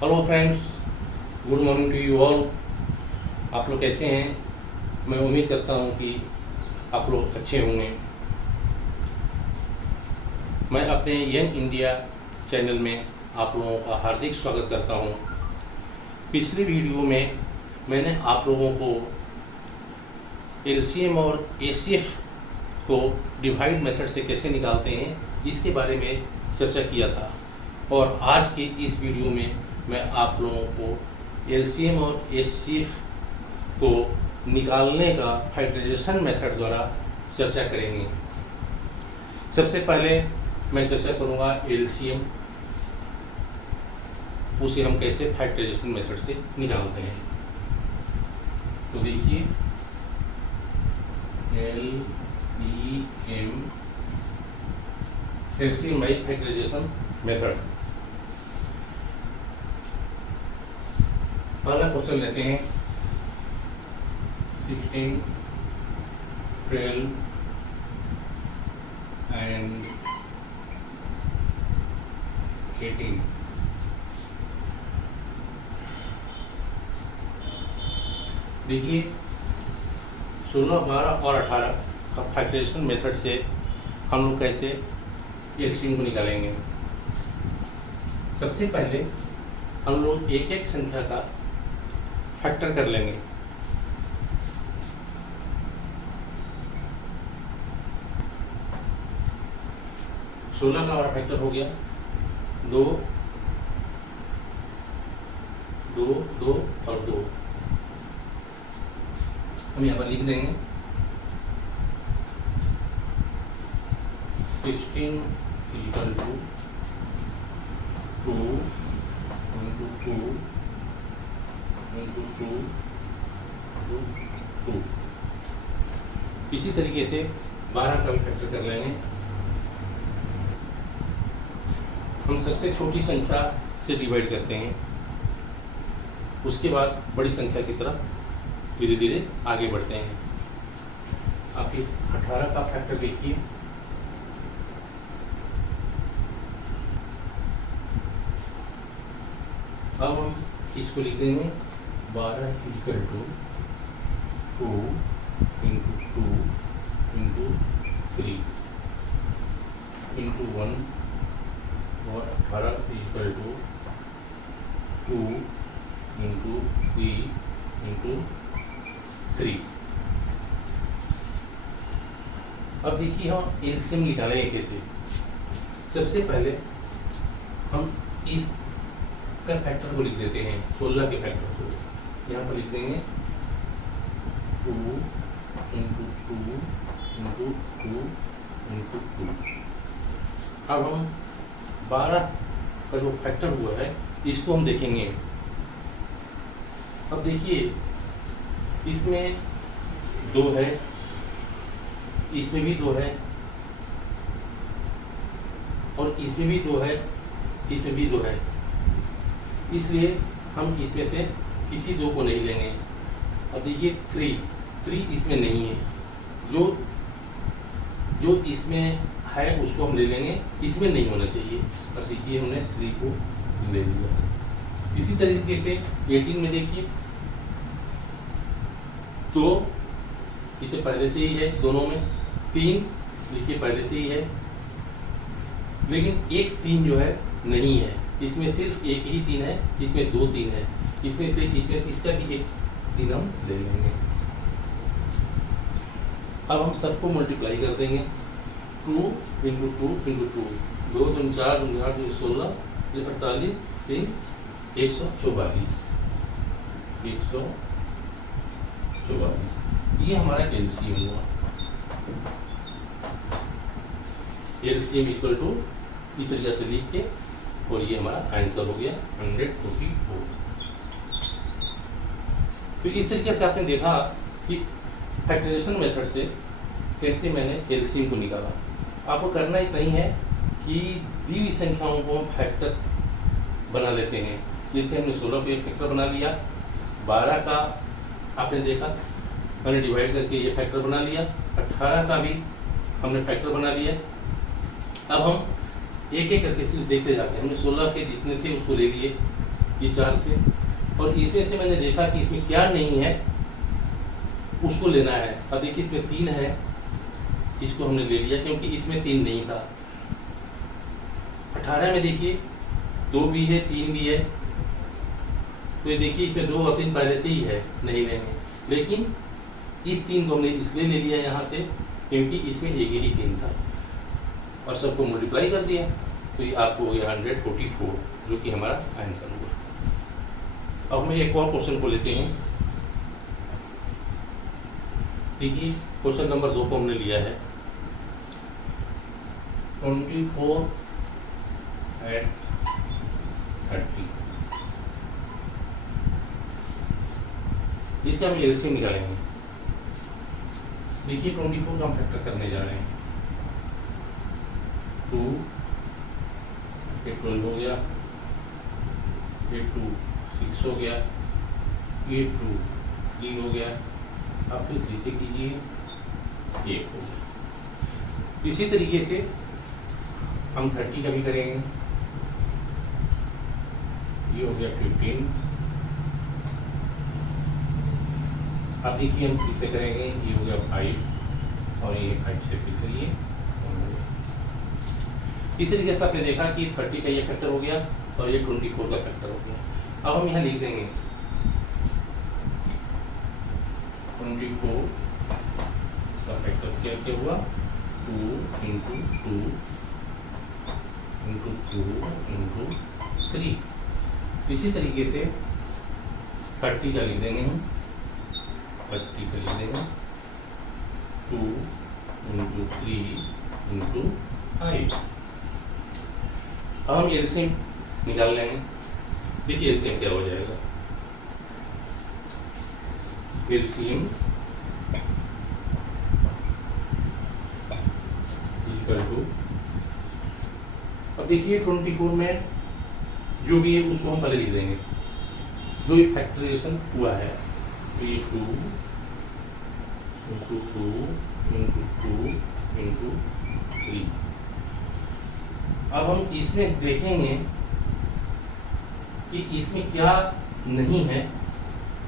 Hello friends, good morning to you all. आप लोग कैसे हैं? मैं उम्मीद करता हूं कि आप लोग अच्छे होंगे। मैं अपने यंग इंडिया चैनल में आप लोगों का हार्दिक स्वागत करता हूं। पिछले वीडियो में मैंने आप लोगों को एलसीएम और एचसीएफ को डिवाइड मेथड से कैसे निकालते हैं इसके बारे में चर्चा किया था, और आज के इस वीडियो में मैं आप लोगों को एलसीएम और एचसीएफ को निकालने का फैक्टराइजेशन मेथड द्वारा चर्चा करेंगे। सबसे पहले मैं चर्चा करूंगा एलसीएम, उसे हम कैसे फैक्टराइजेशन मेथड से निकालते हैं। तो देखिए, एलसीएम बाई फैक्टराइजेशन मेथड। पहला क्वेश्चन लेते हैं 16, 12 एंड 18। देखिए, 16, 12 और 18 का फैक्टराइजेशन मेथड से हम लोग कैसे एलसीएम को निकालेंगे। सबसे पहले हम लोग एक एक संख्या का फैक्टर कर लेंगे। सोलह का हमारा फैक्टर हो गया 2, 2, 2 और 2। हम यहाँ पर लिख देंगे 16 equal to 2 into 2 into 2 into 2। इसी तरीके से 12 का भी फैक्टर कर लेंगे। हम सबसे छोटी संख्या से डिवाइड करते हैं, उसके बाद बड़ी संख्या की तरफ धीरे धीरे आगे बढ़ते हैं। आप 18 का फैक्टर देखिए, अब हम इसको लिख देंगे 12 equal to 2 into 2 into 3 into 1, और 18 इक्वल टू 2 इंटू 3 इंटू 3। अब देखिए, हम एलसीएम निकालेंगे कैसे। सबसे पहले हम इस का फैक्टर को लिख देते हैं, 16 के फैक्टर को यहाँ पर लिख देंगे 2 इंटू 2 इंटू 2 इंटू 2। अब हम 12 का जो फैक्टर हुआ है इसको हम देखेंगे। अब देखिए, इसमें 2 है, इसमें भी 2 है, और इसमें भी 2 है, इसमें भी 2 है। इसलिए हम इसमें से किसी 2 को नहीं लेंगे। अब देखिए 3 इसमें नहीं है, जो इसमें है उसको हम ले लेंगे, इसमें नहीं होना चाहिए। बस देखिए, हमने 3 को ले लिया। इसी तरीके से 18 में देखिए, तो इसे पहले से ही है, दोनों में 3 देखिए पहले से ही है, लेकिन एक 3 जो है नहीं है। इसमें सिर्फ एक ही 3 है, इसमें 2 3 है, इसमें से इसमें इसका भी एक 3 हम ले लेंगे। अब हम सबको मल्टीप्लाई कर देंगे 2 इंटू 2 इंटू 2, 2 दूनी 4, 2 8, 2 16, 48, 3 144। ये हमारा एलसीएम हुआ। एलसीएम इक्वल टू इस तरीके से लिख के, और ये हमारा आंसर हो गया 144। तो इस तरीके से आपने देखा कि फैक्टराइजेशन मेथड से कैसे मैंने एलसीएम को निकाला। आपको करना इतना ही है कि दी हुई संख्याओं को हम फैक्टर बना लेते हैं। जैसे हमने 16 को एक फैक्टर बना लिया, 12 का आपने देखा मैंने डिवाइड करके ये फैक्टर बना लिया, 18 का भी हमने फैक्टर बना लिया। अब हम एक एक करके सिर्फ देखते जाते हैं। हमने 16 के जितने थे उसको ले लिए, ये 4 थे, और इसमें से मैंने देखा कि इसमें क्या नहीं है उसको लेना है। अब देखिए इसमें 3 है, इसको हमने ले लिया क्योंकि इसमें 3 नहीं था। 18 में देखिए 2 भी है 3 भी है, तो ये देखिए इसमें 2 और 3 पहले से ही है, नहीं लेंगे। लेकिन इस 3 को हमने इसलिए ले लिया यहाँ से क्योंकि इसमें एक ही 3 था, और सबको मल्टीप्लाई कर दिया, तो ये आपको हो गया 144, जो कि हमारा आंसर हुआ। अब हम एक और क्वेश्चन को लेते हैं। देखिए क्वेश्चन नंबर 2 को हमने लिया है 24 एट 30। जिसका हम एलसीएम निकालेंगे। देखिए 24 का हम फैक्टर करने जा रहे हैं। 2 ये 12 हो गया, ये 2 6 हो गया, ये 2 3 हो गया। आप फिर 3 से कीजिए, 1 हो गया। इसी तरीके से हम 30 का भी करेंगे। ये हो गया 15। अब देखिए हम 3 से करेंगे, ये हो गया 5, और ये 5 से फिर करिए। इस तरीके से आपने देखा कि 30 का ये फैक्टर हो गया और ये 24 का फैक्टर हो गया। अब हम यहाँ लिख देंगे 24 का फैक्टर क्या क्या हुआ, 2 × 2 × 2 × 3। इसी तरीके से 30 का लिख देंगे हम, 30 का लिख देंगे 2 × 3 × 5। अब हम एलसीएम निकाल लेंगे। देखिए एलसीएम क्या हो जाएगा। एलसीएम इक्वल टू, अब देखिए 24 में जो भी है उसको हम पहले लिख देंगे, जो ये फैक्टराइजेशन हुआ है। तो ये 2 × 2 × 2 × 3। अब हम इसमें देखेंगे कि इसमें क्या नहीं है,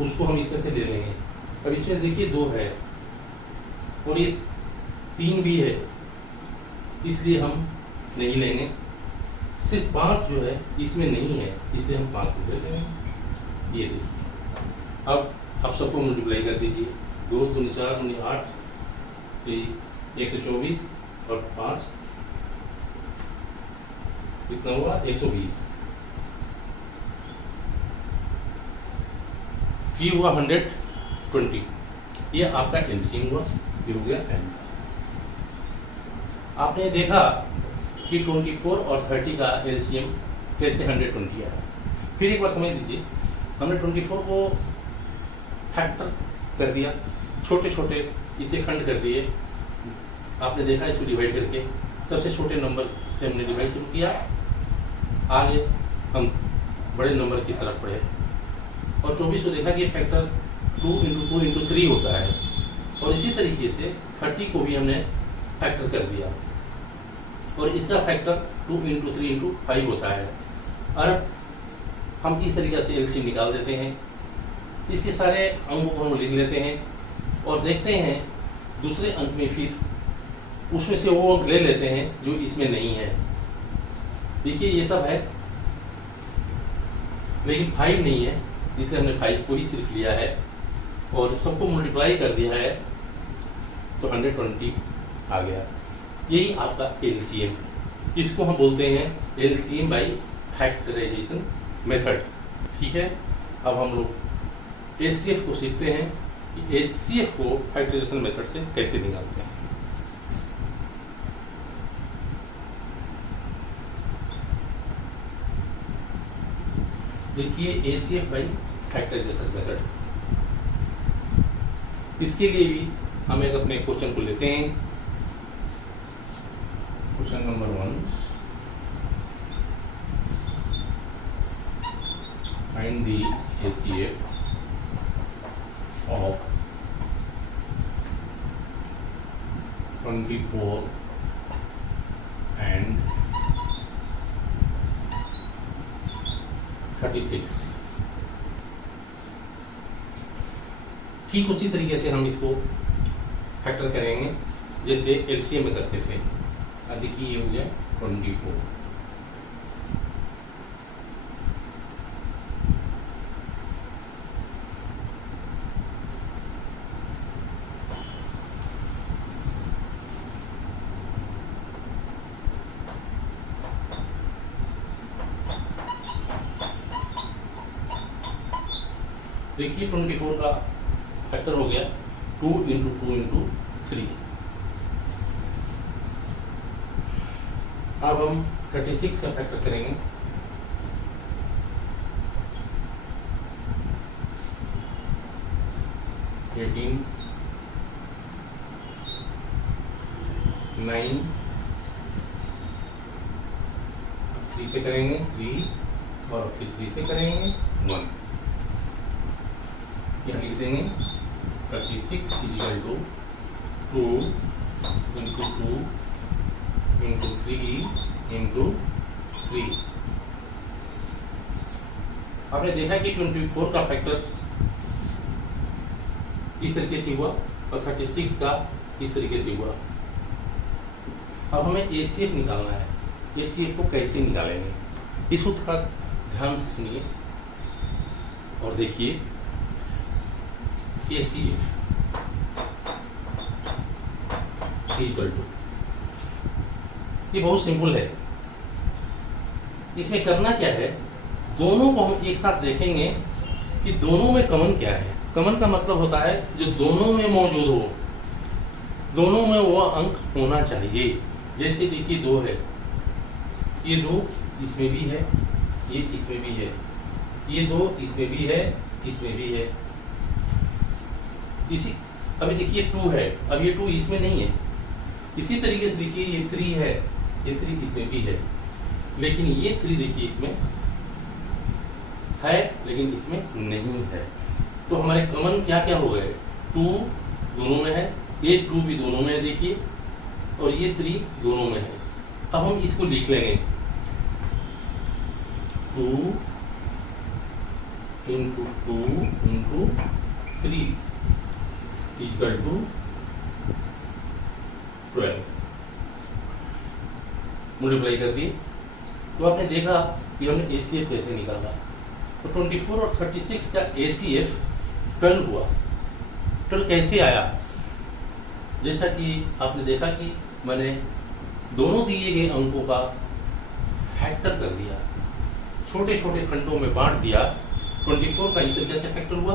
उसको हम इसमें से ले लेंगे। अब इसमें देखिए 2 है और ये 3 भी है, इसलिए हम नहीं लेंगे। सिर्फ 5 जो है इसमें नहीं है, इसलिए हम 5 को ले लेंगे। ये देखिए, अब सबको मल्टीप्लाई कर दीजिए। 2 × 2 = 4 × 8 124 और 5 कितना हुआ, 120। ये हुआ 120। ये आपका एलसीएम हुआ, ये हो गया आंसर। आपने देखा कि 24 और 30 का एलसीएम कैसे 120 आया। फिर एक बार समझ लीजिए, हमने 24 को फैक्टर कर दिया, छोटे छोटे इसे खंड कर दिए। आपने देखा इसको डिवाइड करके सबसे छोटे नंबर से हमने डिवाइड शुरू किया, आगे हम बड़े नंबर की तरफ बढ़े और 24 को देखा कि फैक्टर 2 × 2 × 3 होता है, और इसी तरीके से 30 को भी हमने फैक्टर कर दिया और इसका फैक्टर 2 × 3 × 5 होता है। और हम इस तरीके से एलसीएम निकाल देते हैं। इसके सारे अंकों को हम लिख लेते हैं और देखते हैं दूसरे अंक में फिर उसमें से वो अंक ले लेते हैं जो इसमें नहीं है। देखिए ये सब है लेकिन 5 नहीं है, इसलिए हमने 5 को ही सिर्फ लिया है और सबको मल्टीप्लाई कर दिया है, तो 120 आ गया। यही आपका एलसीएम, इसको हम बोलते हैं एलसीएम बाय फैक्टराइजेशन मेथड। ठीक है, अब हम लोग एचसीएफ को सीखते हैं कि एचसीएफ को फैक्टराइजेशन मेथड से कैसे निकालते हैं। देखिए एचसीएफ बाय फैक्टराइजेशन मेथड, इसके लिए भी हम एक अपने क्वेश्चन को लेते हैं। Question number 1, find the HCF of 24 and 36। ठीक उसी तरीके से हम इसको फैक्टर करेंगे जैसे एलसीएम में करते थे। अब देखिए ये हो गया 24। देखिए 24 का फैक्टर हो गया 2 इंटू 2 इंटू 3। अब हम 36 का फैक्टर करेंगे। एटीन 9 3 से करेंगे 3 और फिर 3 से करेंगे 1। यहाँ लिख देंगे 36 equal to 2 into 2 into 3 into 3। आपने देखा कि 24 का फैक्टर इस तरीके से हुआ और 36 का इस तरीके से हुआ। अब हमें एसीएफ निकालना है। एसीएफ को कैसे निकालेंगे इसको थोड़ा ध्यान से सुनिए और देखिए। एसीएफ इक्वल टू, ये बहुत सिंपल है। इसमें करना क्या है, दोनों को हम एक साथ देखेंगे कि दोनों में कॉमन क्या है। कॉमन का मतलब होता है जो दोनों में मौजूद हो, दोनों में वो अंक होना चाहिए। जैसे देखिए 2 है, ये 2 इसमें भी है, ये इसमें भी है, ये 2 इसमें भी है, इसमें भी है। इसी अभी देखिए 2 है, अब ये 2 इसमें नहीं है। इसी तरीके से देखिए ये 3 है, ये 3 इसमें भी है, लेकिन ये 3 देखिए इसमें है लेकिन इसमें नहीं है। तो हमारे कॉमन क्या क्या हो गए, 2 दोनों में है, ये 2 भी दोनों में है देखिए, और ये 3 दोनों में है। अब हम इसको लिख लेंगे 2 into 2 into 3 equal to 12। Multiply कर दिए तो आपने देखा कि हमने एसीएफ कैसे निकाला। तो 24 और 36 का एसीएफ 12 हुआ। 12 कैसे आया, जैसा कि आपने देखा कि मैंने दोनों दिए गए अंकों का फैक्टर कर दिया, छोटे छोटे खंडों में बांट दिया। 24 का इस तरीके से फैक्टर हुआ,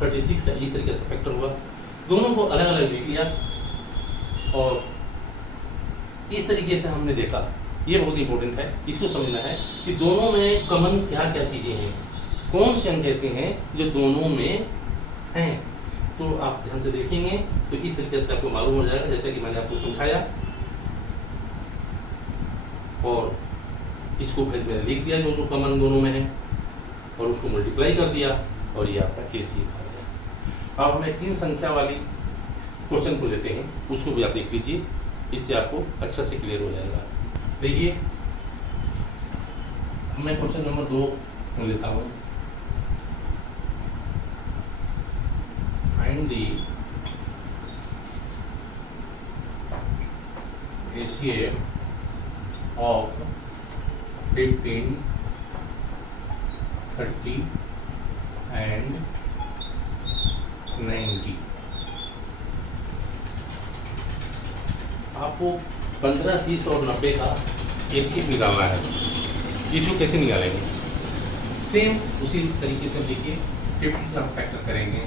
36 का इस तरीके से फैक्टर हुआ, दोनों को अलग अलग लिख लिया और इस तरीके से हमने देखा। ये बहुत इंपॉर्टेंट है, इसको समझना है कि दोनों में कॉमन क्या क्या चीज़ें हैं, कौन से अंक ऐसे हैं जो दोनों में हैं। तो आप ध्यान से देखेंगे तो इस तरीके से आपको मालूम हो जाएगा, जैसे कि मैंने आपको समझाया। और इसको फिर मैंने लिख दिया जो जो कॉमन दोनों में है और उसको मल्टीप्लाई कर दिया और ये आपका एसी आ गया। अब हमें 3 संख्या वाली क्वेश्चन को लेते हैं, उसको भी आप देख लीजिए, इससे आपको अच्छा से क्लियर हो जाएगा। देखिए मैं क्वेश्चन नंबर 2 लेता हूँ। Find the ACF of 15, 30 and 90। आपको 15, 30 और 90 का एसीएफ निकालना है। इसको कैसे निकालेंगे, सेम उसी तरीके से देखिए 50 का फैक्टर करेंगे,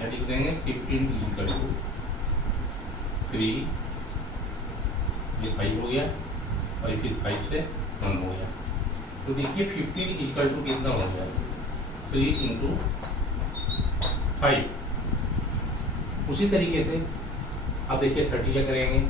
या लिख देंगे 15 इक्वल टू 3, ये 5 हो गया और फिर 5 से 1 हो गया। तो देखिए 15 इक्वल टू कितना हो गया, 3 इंटू 5। उसी तरीके से आप देखिए 30 का करेंगे,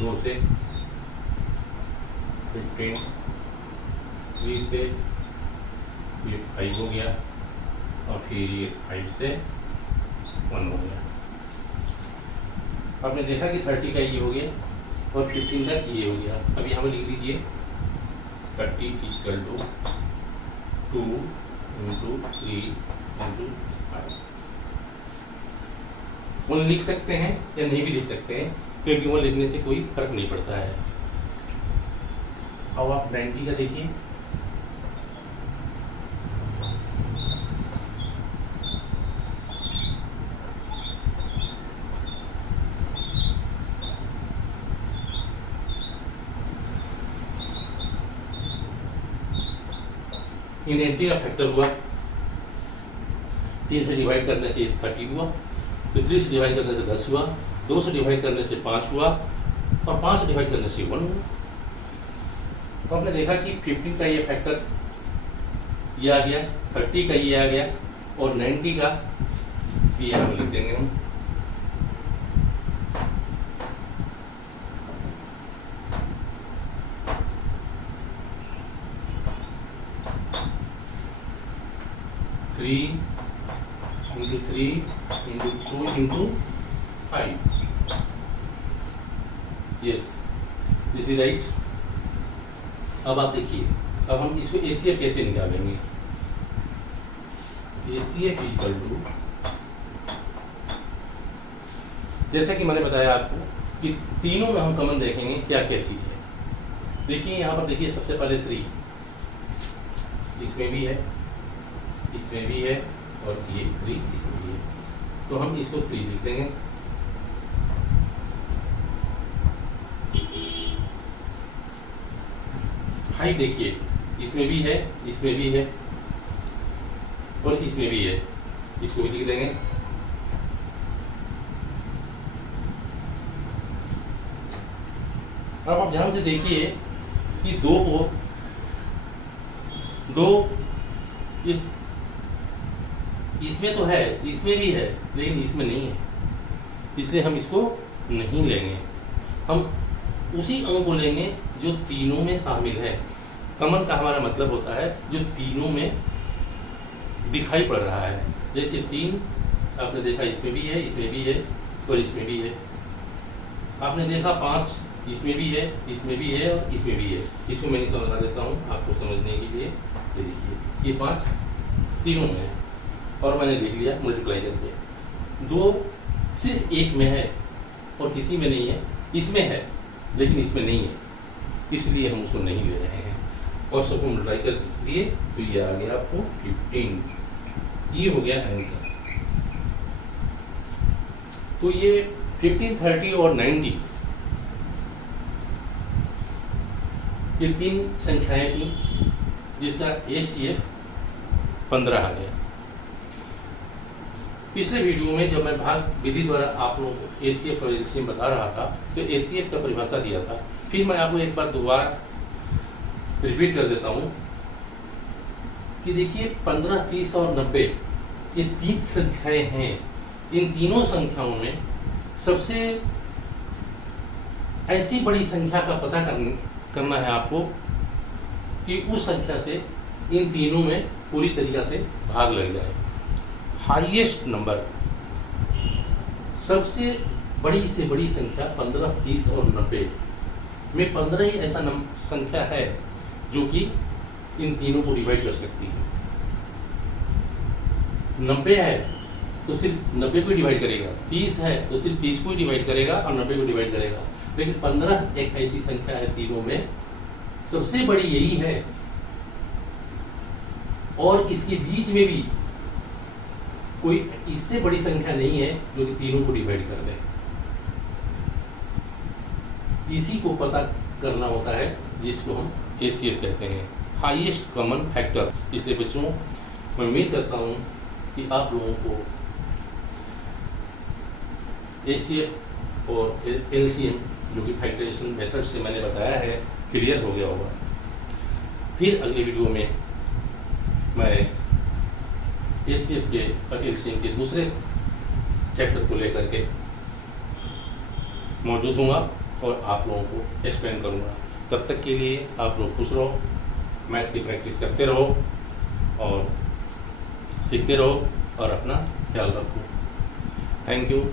दो से 15, 3 से ये 5 हो गया और फिर ये 5 से 1 हो गया। आपने देखा कि 30 का ये हो गया और 15 का ये हो गया। अब यहाँ पर लिख दीजिए 30 = 2 × 3 × 5। 1 लिख सकते हैं या नहीं भी लिख सकते हैं, क्योंकि 1 लिखने से कोई फर्क नहीं पड़ता है। अब आप 90 का देखिए, ये 90 का फैक्टर हुआ, 3 से डिवाइड करने से 30 हुआ, फिर 3 से डिवाइड करने से 10 हुआ, 2 से डिवाइड करने से 5 हुआ और 5 से डिवाइड करने से 1 हुआ। तो आपने देखा कि 15 का ये फैक्टर ये आ गया, 30 का ये आ गया और 90 का ये यहाँ लिख देंगे हम। Three into 3 into 2 into 5। Yes, this is right. अब आप देखिए, अब हम इसको ACF कैसे निकालेंगे। ACF = जैसा कि मैंने बताया आपको कि तीनों में हम कॉमन देखेंगे क्या क्या चीज़ है। देखिए यहाँ पर देखिए, सबसे पहले 3 इसमें भी है, इसमें भी है और ये 3 इसमें भी है, तो हम इसको 3 लिख देंगे। हाई देखिए, इसमें भी है, इसमें भी है और इसमें भी है, इसको भी लिख देंगे। अब आप ध्यान से देखिए कि 2 इसमें तो है, इसमें भी है, लेकिन इसमें नहीं है, इसलिए हम इसको नहीं लेंगे। हम उसी अंक को लेंगे जो तीनों में शामिल है। कॉमन का हमारा मतलब होता है जो तीनों में दिखाई पड़ रहा है। जैसे 3 आपने देखा, इसमें भी है, इसमें भी है और इसमें भी है। आपने देखा 5 इसमें भी है, इसमें भी है और इसमें भी है। इसको मैं नहीं समझा देता हूँ आपको समझने के लिए। ये देखिए, ये 5 तीनों में है और मैंने लिख लिया मल्टीप्लाई करके। 2 सिर्फ एक में है और किसी में नहीं है, इसमें है लेकिन इसमें नहीं है, इसलिए हम उसको नहीं ले रहे हैं और सबको मल्टीप्लाई कर दिए तो ये आ गया आपको 15। ये हो गया आंसर। तो ये 15, 30 और 90 ये 3 संख्याएं थी जिसका ACF 15 आ गया। पिछले वीडियो में जब मैं भाग विधि द्वारा आप लोगों को ACF और LCM बता रहा था तो ACF का परिभाषा दिया था। फिर मैं आपको एक बार दोबारा रिपीट कर देता हूँ कि देखिए 15, 30 और 90 ये 3 संख्याएं हैं। इन तीनों संख्याओं में सबसे ऐसी बड़ी संख्या का पता करना है आपको कि उस संख्या से इन तीनों में पूरी तरीक़ा से भाग लग जाए। हाईएस्ट नंबर, सबसे बड़ी से बड़ी संख्या 15, 30 और 90 में 15 ही ऐसा संख्या है जो कि इन तीनों को डिवाइड कर सकती है। 90 है तो सिर्फ 90 को डिवाइड करेगा, 30 है तो सिर्फ 30 को डिवाइड करेगा और 90 को डिवाइड करेगा। लेकिन 15 एक ऐसी संख्या है तीनों में, सबसे बड़ी यही है और इसके बीच में भी कोई इससे बड़ी संख्या नहीं है जो कि तीनों को डिवाइड कर दे। इसी को पता करना होता है जिसको हम ACF कहते हैं, हाईएस्ट कॉमन फैक्टर। इसलिए बच्चों मैं उम्मीद करता हूँ कि आप लोगों को ACF और LCM जो कि फैक्टराइजेशन मेथड से मैंने बताया है क्लियर हो गया होगा। फिर अगले वीडियो में मैं ACF के और LCM के दूसरे चैप्टर को लेकर के मौजूद हूँगा और आप लोगों को एक्सप्लेन करूँगा। तब तक के लिए आप लोग खुश रहो, मैथ की प्रैक्टिस करते रहो और सीखते रहो और अपना ख्याल रखो। Thank you.